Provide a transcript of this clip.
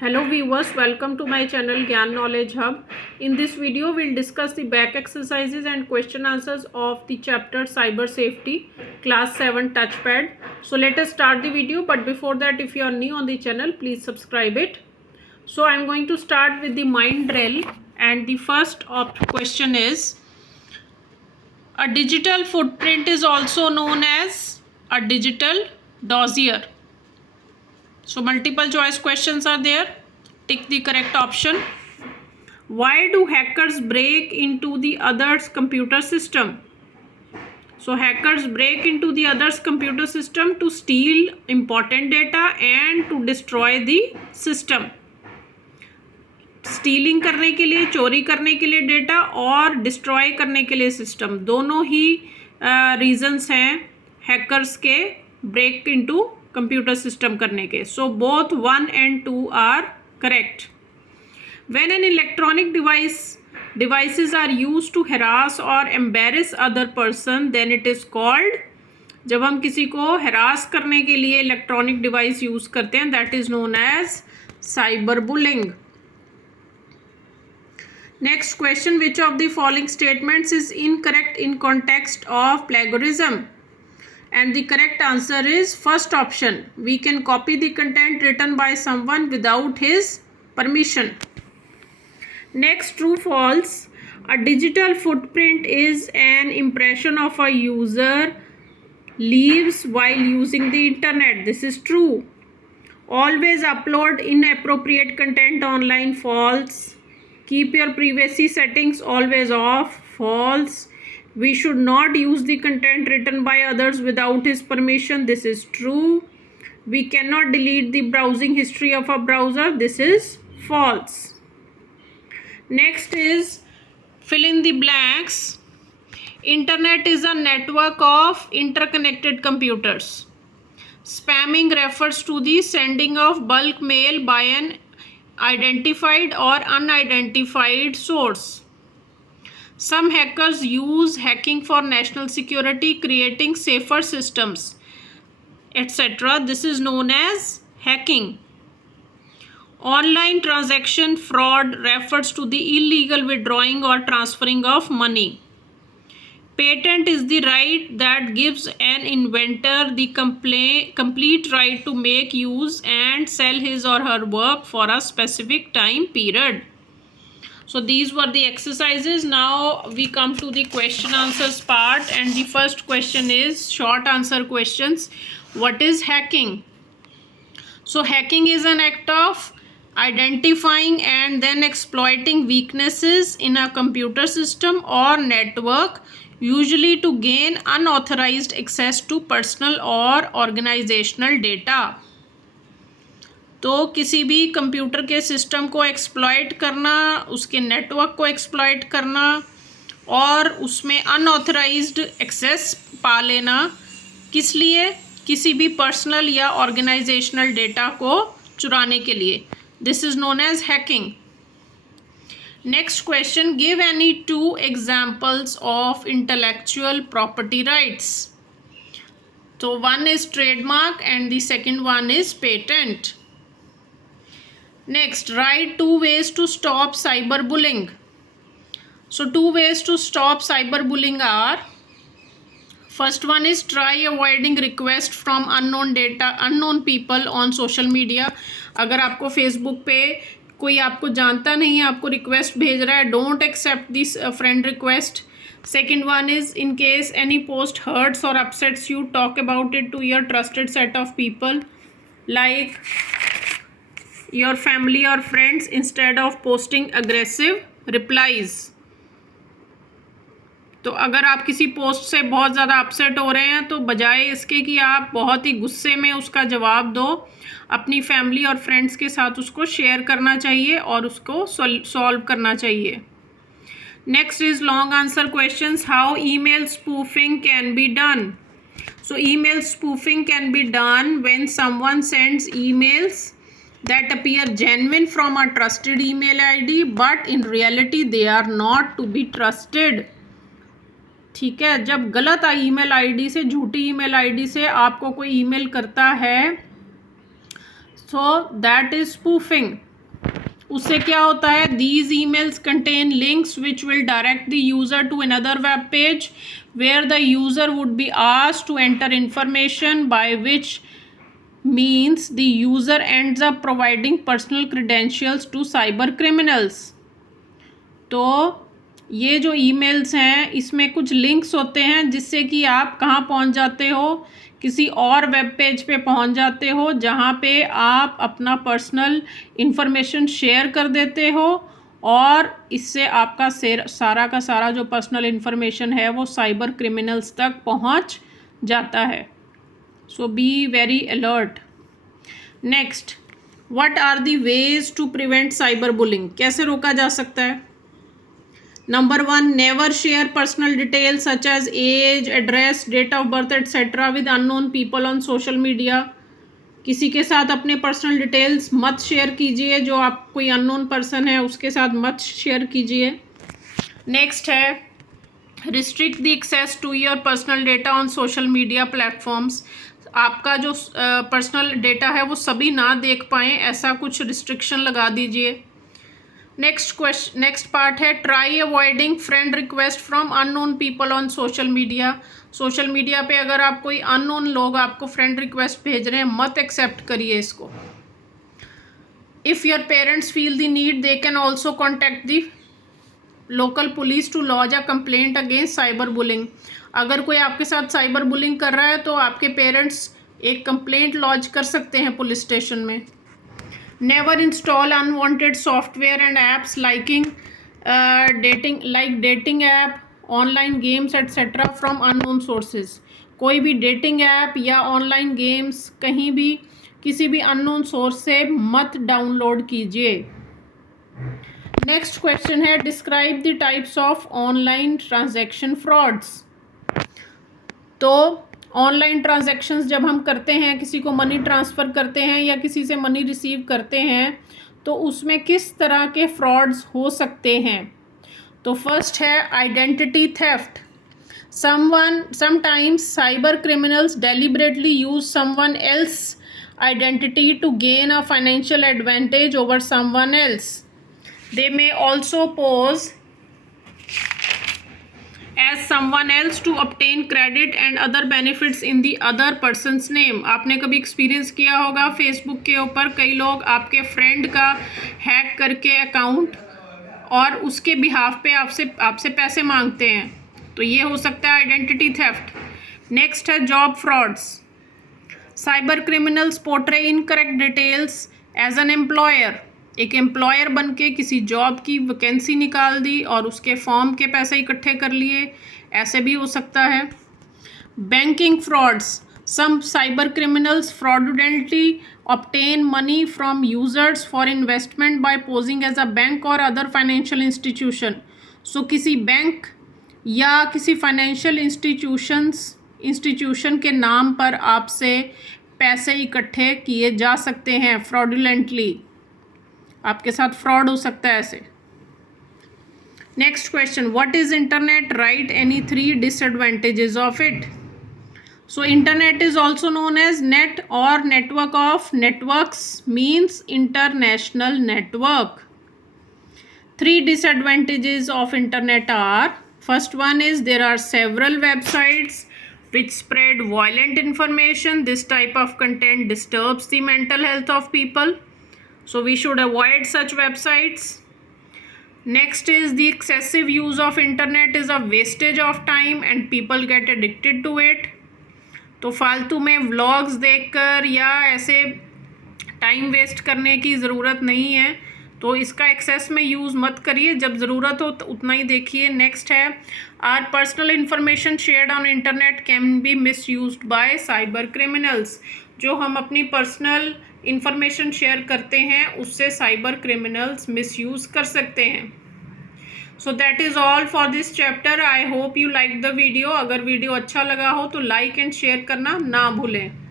Hello viewers, welcome to my channel Gyan Knowledge Hub. In this video, we'll discuss the back exercises and question answers of the chapter Cyber Safety, Class 7 Touchpad. So let us start the video, but before that, if you are new on the channel, please subscribe it. So I'm going to start with the mind drill, and the first question is, a digital footprint is also known as a digital dossier. So multiple choice questions are there. Tick the correct option. Why do hackers break into the other's computer system? So hackers break into the other's computer system to steal important data and to destroy the system. Stealing करने के लिए, चोरी करने के लिए data और destroy करने के लिए सिस्टम, दोनों ही रीजंस हैं हैकर्स के ब्रेक इनटू कंप्यूटर सिस्टम करने के. So both 1 and 2 are correct. When an electronic devices are used to harass or embarrass other person, then it is called, जब हम किसी को harass करने के लिए इलेक्ट्रॉनिक डिवाइस यूज़ करते हैं, that is known as cyberbullying. Next question, which of the following statements is incorrect in context of plagiarism? And the correct answer is first option. We can copy the content written by someone without his permission. Next, true false. A digital footprint is an impression of a user leaves while using the internet. This is true. Always upload inappropriate content online. False. Keep your privacy settings always off. False. We should not use the content written by others without his permission. This is true. We cannot delete the browsing history of a browser. This is false. Next is fill in the blanks. Internet is a network of interconnected computers. Spamming refers to the sending of bulk mail by an identified or unidentified source. Some hackers use hacking for national security, creating safer systems, etc. This is known as hacking. Online transaction fraud refers to the illegal withdrawing or transferring of money. Patent is the right that gives an inventor the complete right to make, use and sell his or her work for a specific time period. So these were the exercises. Now we come to the question answers part, and the first question is short answer questions. What is hacking? So hacking is an act of identifying and then exploiting weaknesses in a computer system or network, usually to gain unauthorized access to personal or organizational data. तो किसी भी computer के system को exploit करना, उसके network को exploit करना और उसमें अनऑथराइज्ड एक्सेस पा लेना, किस लिए? किसी भी पर्सनल या ऑर्गेनाइजेशनल डेटा को चुराने के लिए. This is known as hacking. Next question, give any two examples of intellectual property rights. So one is trademark and the second one is patent. Next, write 2 ways to stop cyberbullying. So 2 ways to stop cyberbullying are, first one is try avoiding request from unknown people on social media. अगर आपको Facebook पे कोई आपको जानता नहीं है, आपको request भेज रहा है, don't accept this friend request. Second one is, in case any post hurts और upsets you, talk about it to your trusted set of people like your family और friends instead of posting aggressive replies. तो अगर आप किसी post से बहुत ज़्यादा upset हो रहे हैं, तो बजाय इसके कि आप बहुत ही गुस्से में उसका जवाब दो, अपनी फैमिली और फ्रेंड्स के साथ उसको शेयर करना चाहिए और उसको सॉल्व करना चाहिए. Next is long answer questions. How email spoofing can be done? So email spoofing can be done when someone sends emails that appear genuine from a trusted email ID, but in reality they are not to be trusted. ठीक है, जब गलत email ID से, झूठी email ID से आपको कोई email करता है, सो दैट इज स्पूफिंग. उससे क्या होता है, these emails contain links which will direct the user to another web page where the user would be asked to enter information, by which means the user ends up providing personal credentials to cyber criminals. तो ये जो emails हैं इसमें कुछ links होते हैं जिससे कि आप कहाँ पहुँच जाते हो, किसी और वेब पेज पे पहुँच जाते हो जहाँ पे आप अपना पर्सनल इन्फॉर्मेशन शेयर कर देते हो और इससे आपका सारा का सारा जो पर्सनल इन्फॉर्मेशन है वो साइबर क्रिमिनल्स तक पहुँच जाता है. So be very alert. Next, what are the ways to prevent cyber bullying. कैसे रोका जा सकता है? Number 1, never share personal details such as age, address, date of birth, etc. with unknown people on social media. किसी के साथ अपने personal details मत शेयर कीजिए, जो आप कोई अननोन पर्सन है उसके साथ मत शेयर कीजिए. नेक्स्ट है, restrict the access to your personal data on social media platforms. आपका जो पर्सनल डेटा है वो सभी ना देख पाएँ, ऐसा कुछ रिस्ट्रिक्शन लगा दीजिए. नेक्स्ट पार्ट है, try avoiding friend request from unknown people on social media. Social media पे अगर आप कोई अननोन लोग आपको फ्रेंड रिक्वेस्ट भेज रहे हैं, मत एक्सेप्ट करिए इसको. If your parents feel the need they can also contact the local police to lodge a complaint against cyber bullying. अगर कोई आपके साथ साइबर बुलिंग कर रहा है तो आपके पेरेंट्स एक कंप्लेंट लॉज कर सकते हैं पुलिस स्टेशन में. Never install unwanted software and apps dating app, online games etc. from unknown sources. कोई भी डेटिंग ऐप या ऑनलाइन गेम्स कहीं भी किसी भी अननोन सोर्स से मत डाउनलोड कीजिए. नेक्स्ट क्वेश्चन है, describe the types of online transaction frauds. तो ऑनलाइन ट्रांजैक्शंस जब हम करते हैं, किसी को मनी ट्रांसफ़र करते हैं या किसी से मनी रिसीव करते हैं, तो उसमें किस तरह के फ्रॉड्स हो सकते हैं. तो फर्स्ट है identity theft. Sometimes cyber criminals deliberately use someone else identity to gain a financial advantage over someone else. They may also pose as someone else to obtain credit and other benefits in the other person's name. आपने कभी experience किया होगा Facebook के ऊपर कई लोग आपके friend का हैक करके अकाउंट और उसके बिहाफ पे आपसे पैसे मांगते हैं, तो ये हो सकता है आइडेंटिटी थेफ्ट. नेक्स्ट है job frauds. Cyber criminals portray incorrect details as an employer. एक एम्प्लॉयर बन के किसी जॉब की वैकेंसी निकाल दी और उसके फॉर्म के पैसे इकट्ठे कर लिए, ऐसे भी हो सकता है. Banking frauds. Some cyber criminals fraudulently obtain money from users for investment by posing as a bank और अदर फाइनेंशियल इंस्टीट्यूशन. सो किसी बैंक या किसी फाइनेंशियल इंस्टीट्यूशन के नाम पर आपसे पैसे इकट्ठे किए जा सकते हैं फ्रॉडुलेंटली. आपके साथ फ्रॉड हो सकता है ऐसे. Next question, what is internet, write any 3 disadvantages of it. So internet is also known as net और network of networks, means international network. 3 disadvantages of internet are, first one is there are several websites which spread violent information. This type of content disturbs the mental health of people, so we should avoid such websites. Next is the excessive use of internet is a wastage of time and people get addicted to it. तो फालतू में vlogs देखकर या ऐसे time waste करने की ज़रूरत नहीं है, तो इसका एक्सेस में यूज़ मत करिए, जब ज़रूरत हो तो उतना ही देखिए. नेक्स्ट है, are personal information shared on internet can be misused by cyber criminals. जो हम अपनी पर्सनल इंफॉर्मेशन शेयर करते हैं उससे साइबर क्रिमिनल्स मिसयूज़ कर सकते हैं. So that is all for this chapter. I hope you like the video. अगर वीडियो अच्छा लगा हो तो लाइक एंड शेयर करना ना भूलें.